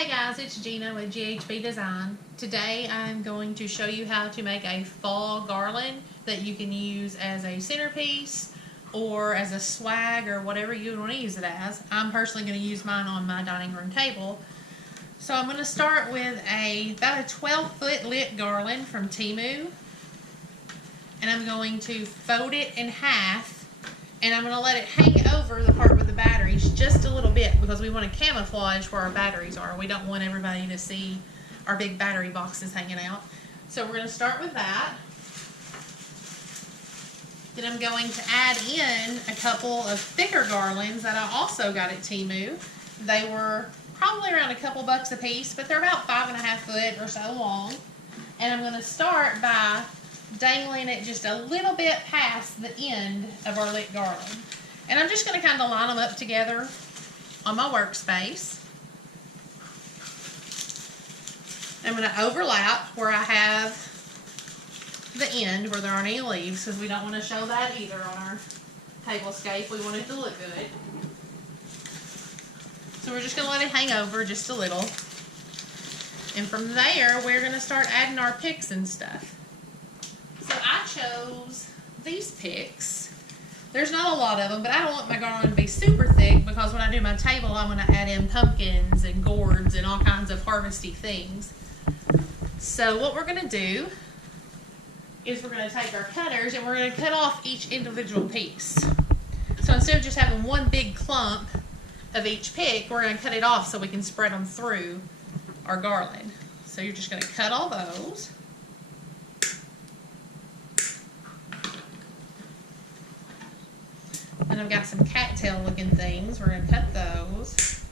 Hey guys, it's Gina with GHB Design. Today I'm going to show you how to make a fall garland that you can use as a centerpiece or as a swag or whatever you want to use it as. I'm personally going to use mine on my dining room table. So I'm going to start with about a 12-foot lit garland from Temu, and I'm going to fold it in half, and I'm going to let it hang over the part with the batteries just a little bit because we want to camouflage where our batteries are. We don't want everybody to see our big battery boxes hanging out. So we're going to start with that. Then I'm going to add in a couple of thicker garlands that I also got at Temu. They were probably around a couple bucks a piece, but they're about 5.5 foot or so long. And I'm going to start by dangling it just a little bit past the end of our lit garland. And I'm just going to kind of line them up together on my workspace. I'm going to overlap where I have the end where there aren't any leaves, because we don't want to show that either on our tablescape. We want it to look good. So we're just going to let it hang over just a little. And from there, we're going to start adding our picks and stuff. So I chose these picks. There's not a lot of them, but I don't want my garland to be super thick because when I do my table, I'm going to add in pumpkins and gourds and all kinds of harvesty things. So what we're going to do is we're going to take our cutters and we're going to cut off each individual piece. So instead of just having one big clump of each pick, we're going to cut it off so we can spread them through our garland. So you're just going to cut all those. And I've got some cattail looking things. We're going to cut those.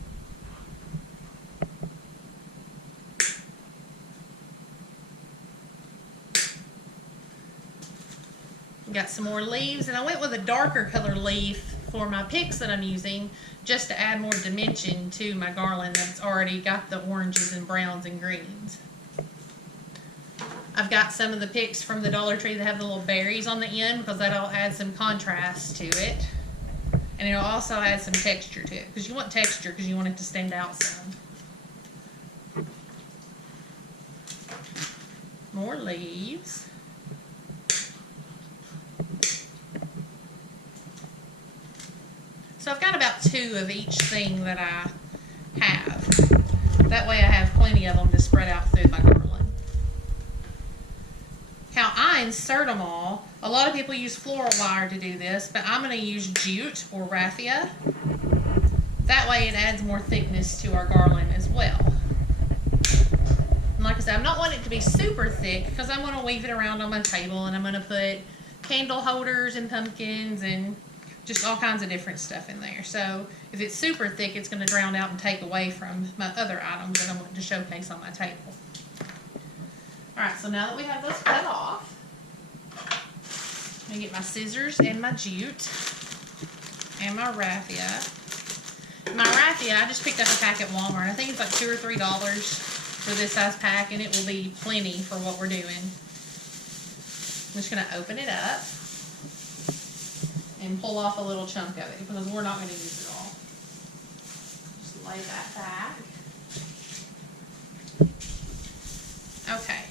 Got some more leaves, and I went with a darker color leaf for my picks that I'm using just to add more dimension to my garland that's already got the oranges and browns and greens. I've got some of the picks from the Dollar Tree that have the little berries on the end because that'll add some contrast to it. And it'll also add some texture to it, because you want texture because you want it to stand out some. More leaves. So I've got about 2 of each thing that I have. That way I have plenty of them to spread out through my garland. How I insert them all, a lot of people use floral wire to do this, but I'm going to use jute or raffia. That way it adds more thickness to our garland as well. And like I said, I'm not wanting it to be super thick because I'm going to weave it around on my table, and I'm going to put candle holders and pumpkins and just all kinds of different stuff in there. So if it's super thick, it's going to drown out and take away from my other items that I want to showcase on my table. Alright, so now that we have those cut off, I'm going to get my scissors and my jute and my raffia. My raffia, I just picked up a pack at Walmart. I think it's like $2 or $3 for this size pack, and it will be plenty for what we're doing. I'm just going to open it up and pull off a little chunk of it because we're not going to use it all. Just lay that back. Okay.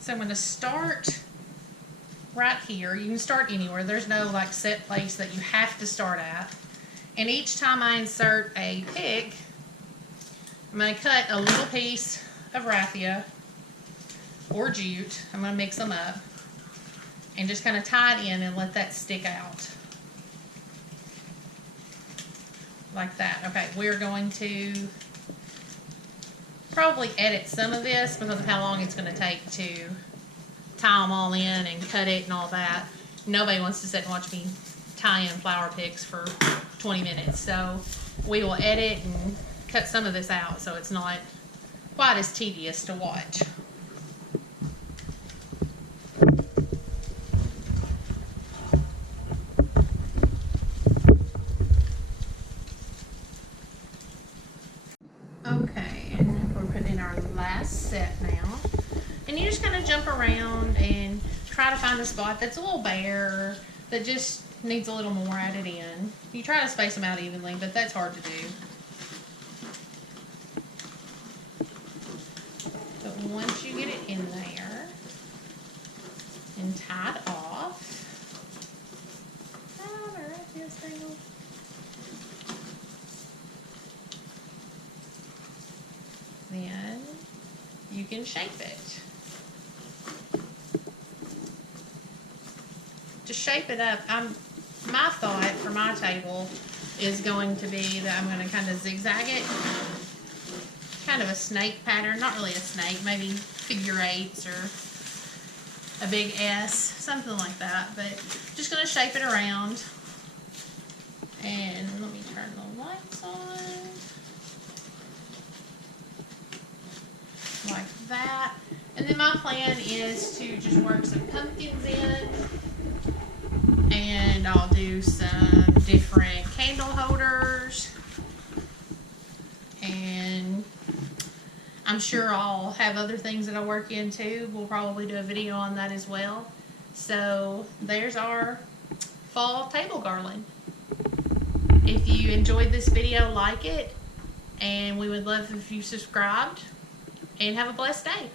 So I'm going to start right here. You can start anywhere. There's no like set place that you have to start at. And each time I insert a pick, I'm going to cut a little piece of raffia or jute. I'm going to mix them up and just kind of tie it in and let that stick out. Like that. Okay, we're going to probably edit some of this because of how long it's going to take to tie them all in and cut it and all that. Nobody wants to sit and watch me tie in flower picks for 20 minutes. So we will edit and cut some of this out so it's not quite as tedious to watch. Okay, and we're putting in our last set now. And you just kind of jump around and try to find a spot that's a little bare, that just needs a little more added in. You try to space them out evenly, but that's hard to do. once you get it in there and tied off, then you can shape it. To shape it up, my thought for my table is going to be that I'm going to kind of zigzag it. Kind of a snake pattern, not really a snake, maybe figure eights or a big S, something like that. But just going to shape it around. And let me turn the lights on. Like that. And then my plan is to just work some pumpkins in. And I'll do some different candle holders. And I'm sure I'll have other things that I work in too. We'll probably do a video on that as well. So there's our fall table garland. If you enjoyed this video, like it. And we would love if you subscribed. And have a blessed day.